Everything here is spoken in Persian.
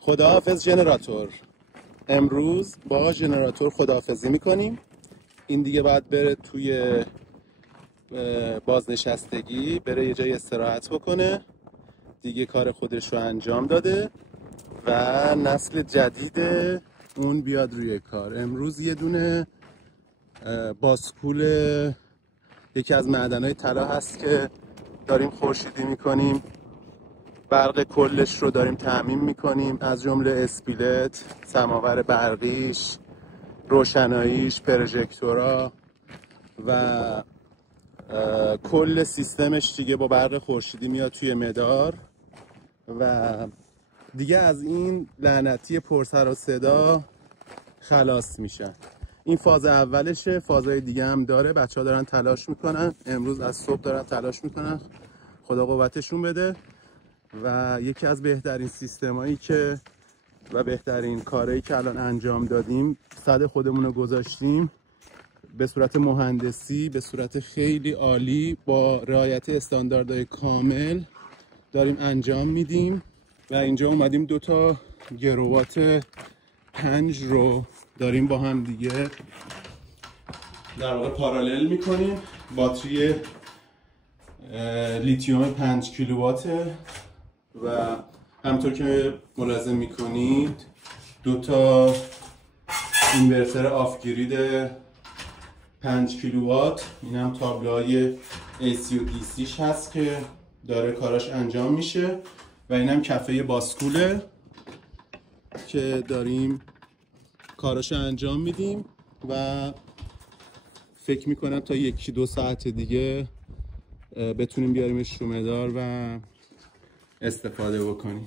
خداحافظ ژنراتور. امروز با ژنراتور خداحافظی میکنیم. این دیگه باید بره توی بازنشستگی، بره یه جای استراحت بکنه. دیگه کار خودش رو انجام داده و نسل جدید اون بیاد روی کار. امروز یه دونه باسکول یکی از معدن‌های طلا هست که داریم خورشیدی میکنیم. برق کلش رو داریم تعمیم میکنیم، از جمله اسپیلت، سماور برقیش، روشناییش، پروژکتورا و کل سیستمش دیگه با برق خورشیدی میاد توی مدار و دیگه از این لعنتی پرسر و صدا خلاص میشن. این فاز اولشه، فازهای دیگه هم داره. بچه ها دارن تلاش میکنن، امروز از صبح دارن تلاش میکنن، خدا قوتشون بده. و یکی از بهترین سیستمایی که و بهترین کارهایی که الان انجام دادیم، صد خودمون رو گذاشتیم به صورت مهندسی، به صورت خیلی عالی با رعایت استانداردهای کامل داریم انجام میدیم. و اینجا اومدیم 2 تا گروات 5 رو داریم با هم دیگه در واقع پارالل میکنیم. باتری لیتیوم 5 کیلوواته و همطور که ملاحظه میکنید 2 تا اینورتر آف گرید 5 کیلووات. این هم تابلوهای AC و DCش هست که داره کاراش انجام میشه و این هم کفه باسکوله که داریم کاراش انجام میدیم و فکر میکنم تا 1-2 ساعت دیگه بتونیم بیاریمش رو مدار و استفاده بکنیم.